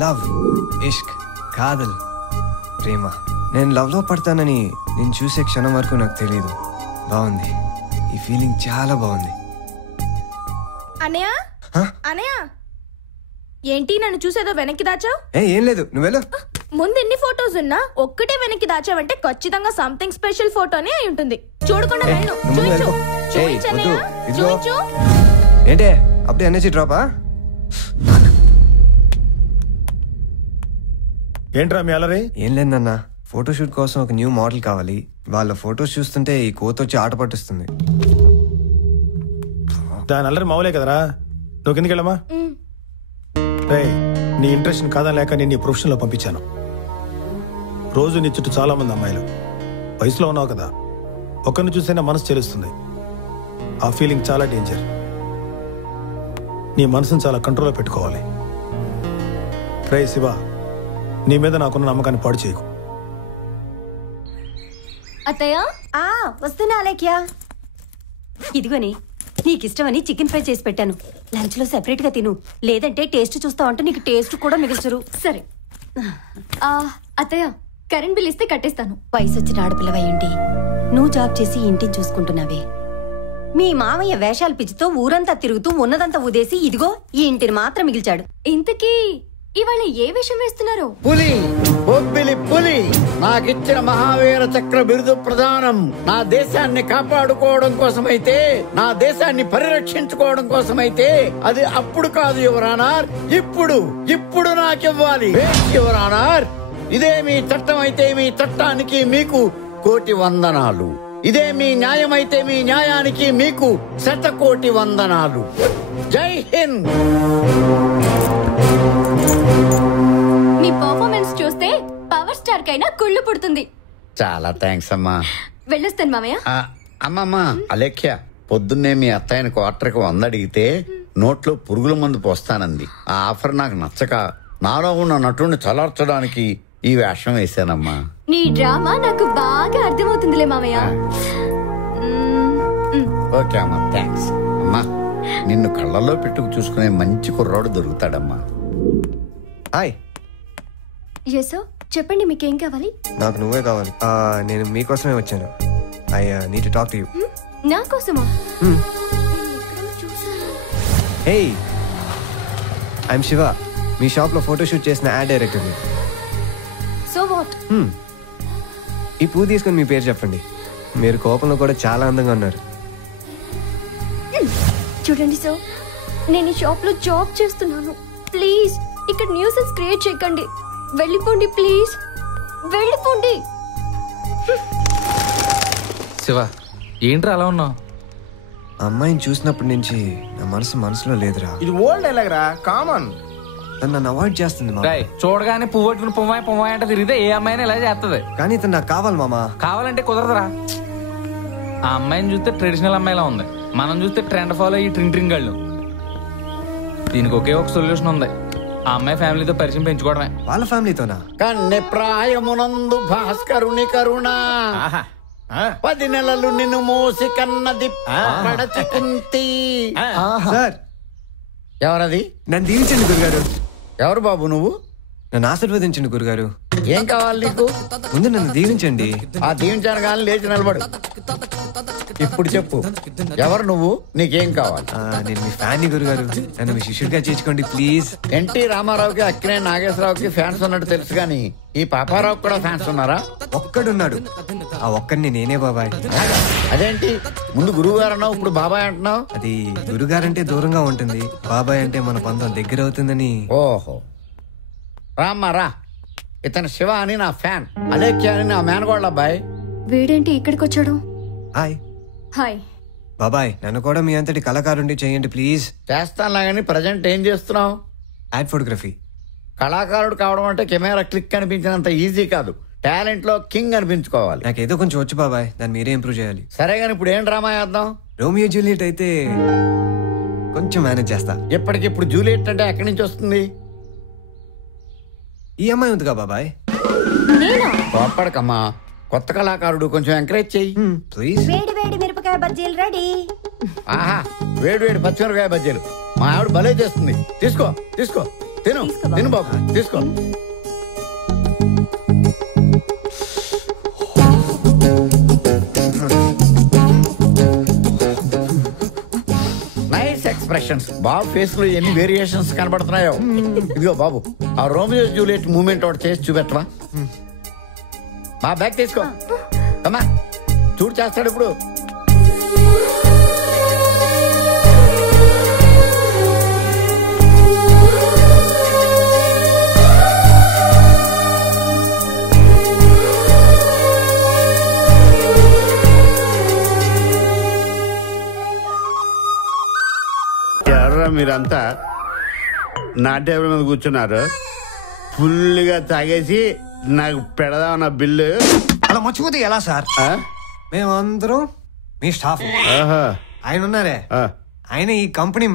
Love, ఇష్క్, కాదల్, ప్రేమ. నేను లవ్లో పడతానని నేను చూసే క్షణం వరకు నాకు తెలీదు. బాగుంది, ఈ ఫీలింగ్ చాలా బాగుంది. అనయ్య అనయ్య, ఏంటి నన్ను చూసేదో వెనక్కి దాచావు? ఏం లేదు, నువ్వెళ్ళు. ముందు ఎన్ని ఫొటోస్ ఉన్నా ఒక్కటే వెనక్కి దాచావంటే ఖచ్చితంగా సంథింగ్ స్పెషల్ ఫోటోనే అయి ఉంటుంది. చూడకుండా వెళ్ళు. చూపించు. ఏంటే అప్పుడే ఎనర్జీ డ్రాపా? ఏంట్రా మీ అలరి? ఏం లేదన్నా, ఫోటోషూట్ కోసం ఒక న్యూ మోడల్ కావాలి. వాళ్ళ ఫొటోస్ చూస్తుంటే ఈ కోతొచ్చి ఆట పట్టిస్తుంది. దాని అల్లరి మావులే కదరా, నువ్వు కిందకి వెళ్ళమా. నీ ఇంట్రెస్ట్ కాదని లేక నేను నీ ప్రొఫెషన్ లో పంపించాను. రోజు నీ చుట్టూ చాలా మంది అమ్మాయిలు, వయసులో ఉన్నావు కదా, ఒకరిని చూసైనా మనసు చెలుస్తుంది. ఆ ఫీలింగ్ చాలా డేంజర్. నీ మనసును చాలా కంట్రోల్లో పెట్టుకోవాలి. రే శివ, నీ మీద నాకున్న నమ్మకాన్ని పాడు చేయకు. అత్తయ్య వస్తున్నా అలేఖ్య. ఇదిగోని నీకిష్టమని చికెన్ ఫ్రై చేసి పెట్టాను. లంచ్ లో సెపరేట్ గా తిను, లేదంటే టేస్ట్ చూస్తావు అంటే నీకు టేస్ట్ కూడా మిగిల్చరు. సరే. అత్తయ్య, కరెంట్ బిల్ ఇస్తే కట్టేస్తాను. వయసు వచ్చిన ఆడపిల్లవయ్యుండి నువ్వు జాబ్ చేసి ఇంటిని చూసుకుంటున్నావే. మీ మామయ్య వేషాలు పిచ్చితో ఊరంతా తిరుగుతూ ఉన్నదంతా ఉదేసి ఇదిగో ఈ ఇంటిని మాత్రం మిగిల్చాడు. ఇంతకీ ఇవాళ ఏ విషయం వేస్తున్నారు? పులి, బొబ్బిలి పులి, నాకిచ్చిన మహావీర చక్ర బిరుదు ప్రదానం నా దేశాన్ని కాపాడుకోవడం కోసమైతే, నా దేశాన్ని పరిరక్షించుకోవడం కోసమైతే అది అప్పుడు కాదు యువరానార్, ఇప్పుడు నాకివ్వాలి యువరానార్. ఇదే మీ చట్టం అయితే మీ చట్టానికి మీకు కోటి వందనాలు. ఇదే మీ న్యాయం అయితే మీ న్యాయానికి మీకు 100 కోటి వందనాలు. జై హింద్. మీ పర్ఫార్మెన్స్ చూస్తే పవర్ స్టార్ కైనా కుళ్ళు పుడుతుంది. చాలా థ్యాంక్స్ అమ్మా. వెళ్ళొస్తాను మామయ్య. అమ్మమ్మ అలేఖ్య, పొద్దున్నే మీ అత్తయ్యని క్వార్టర్కి 100 అడిగితే నోట్లో పురుగుల మందు పోస్తానంది. ఆ ఆఫర్ నాకు నచ్చక నాలో ఉన్న నటుడిని చలార్చడానికి ఈ వేషం వేశానమ్మా. నీ డ్రామా నాకు బాగా అర్థమవుతుందిలే మామయ్య. ఓకే అమ్మా, థ్యాంక్స్. అమ్మా, నిన్ను కళ్ళల్లో పెట్టుకు చూసుకునే మంచి కుర్రాడు దొరుకుతాడమ్మా. హాయ్. చెప్పండి, మీకేం కావాలి? నాకు నువ్వే కావాలి. నేను మీకోసమే వచ్చాను. I need to talk to you. నా కోసమా? హే, ఐఎమ్ శివ, మీ షాప్ లో ఫోటోషూట్ చేసిన యాడ్ డైరెక్టర్. So what? ఈ పువ్వు తీసుకుని మీ పేరు చెప్పండి. మీరు కోపంలో కూడా చాలా అందంగా ఉన్నారు. చూడండి సార్, నేను ఈ షాప్ లో జాబ్ చేస్తున్నాను. ప్లీజ్ ఇక్కడ న్యూసెన్స్ క్రియేట్ చేయకండి. వెళ్ళిపోండి ప్లీజ్, వెళ్ళిపోండి. శివ, ఏంట్రా అలా ఉన్నావు? అమ్మాయిని చూసినప్పటి నుంచి నా మనసులో లేదురా. ఇది ఓల్డ్ డైలాగ్ రా, కామన్. తను నన్ను అవాయిడ్ చేస్తుంది మామ. చూడగానే పువ్వు పట్టుకుని పువ్వాయి అంటే తిరిగితే ఏ అమ్మాయిని ఇలా చేస్తుంది. కానీ తను నాకు కావాలి మామా. కావాలంటే కుదరదురా. ఆ అమ్మాయిని చూస్తే ట్రెడిషనల్ అమ్మాయిలా ఉంది, మనం చూస్తే ట్రెండ్ ఫాలో అయ్యి ట్రింగ్ గళ్ళు. దీనికి ఒకే ఒక సొల్యూషన్ ఉంది, ఆ అమ్మాయి ఫ్యామిలీతో పరిచయం పెంచుకోవడమే. వాళ్ళ ఫ్యామిలీతోనా? కన్నె ప్రాయమునందు భాస్కరుని కరుణ, 10 నెలలు నిన్ను మోసి కన్నది పడచి కుంతి. సార్, ఎవరది? నన్ను దీవించండి గురుగారు. ఎవరు బాబు నువ్వు? నన్ను ఆశీర్వదించండి గురుగారు. ఏం కావాలి నీకు? ముందు నన్ను దీవించండి. ఆ దీవించాను కానీ లేచి నిలబడు. ఇప్పుడు చెప్పు, ఎవరు నువ్వు, నీకేం కావాలి? నేను మీ ఫ్యాన్ గురుగారు, నన్ను మీ శిష్యుడిగా చేర్చుకోండి ప్లీజ్. ఎన్టీ రామారావుకి అక్కినే నాగేశ్వరరావుకి ఫ్యాన్స్ ఉన్నట్టు తెలుసు కానీ ఈ పాపారావు కూడా ఫ్యాన్స్ ఉన్నారా? ఒక్కడున్నాడు, ఆ ఒక్కడిని నేనే బాబాయ్. అదేంటి ముందు గురువు గారు అన్నావు, ఇప్పుడు బాబాయ్ అంటున్నావు? అది గురుగారంటే దూరంగా ఉంటుంది, బాబాయ్ అంటే మన బంధం దగ్గర అవుతుందని. ఓహో, రామ్మా రా. ఇతను శివ అని నా ఫ్యాన్, అలేఖ్య అని నా మేనగోళ్ళ అబ్బాయి. వీడేంటి ఇక్కడికి వచ్చాడు? హాయ్. హాయ్ బాబాయ్, నన్ను కూడా మీ అంతటి కళాకారుండి చేయండి ప్లీజ్. చేస్తాను కానీ ప్రజెంట్ ఏం చేస్తున్నావు? Add photography. కళాకారుడు కావడం అంటే కెమెరా క్లిక్ అనిపించినంత ఈజీ కాదు, టాలెంట్ లో కింగ్ అనిపించుకోవాలి. నాకు ఏదో కొంచెం వచ్చు బాబాయ్, దాన్ని మీరే ఇంప్రూవ్ చేయాలి. సరే కానీ ఇప్పుడు ఏం డ్రామా చేద్దాం? రోమియో జూలియట్ అయితే కొంచెం మేనేజ్ చేస్తా. ఎప్పటికిప్పుడు జూలియట్ అంటే ఎక్కడి నుంచి వస్తుంది? ఈ అమ్మాయి ఉందిగా బాబాయ్. కోప్పడకమ్మా, కొత్త కళాకారుడు, కొంచెం ఎంకరేజ్ చెయ్యి ప్లీజ్. వేడి వేడి మిరపకాయ బజ్జీలు రెడీ. ఆహా, వేడి వేడి పచ్చిమిరపకాయ బజ్జీలు మా ఆవిడ భలే చేస్తుంది. తీసుకో తీసుకో తిను తిను బాబు తీసుకో. Nice expressions. బాబు ఫేస్ లో ఎన్ని వేరియేషన్స్ కనబడుతున్నాయో. ఇదిగో బాబు ఆ రోమియో జూలియట్ మూమెంట్ ఒకటి చేసి చూపెట్టవా? మా బ్యాగ్ తీసుకో అమ్మా, చూడు చేస్తాడు ఇప్పుడు. ఎర్ర మీరంతా నా టేబుల్ మీద కూర్చున్నారు, ఫుల్గా తాగేసి నాకు పెడదామన్న బిల్లు. అలా మర్చిపోతే ఎలా సార్? మేమందరం మీ స్టాఫ్. ఆయన ఉన్నారే, ఆయన ఈ కంపెనీ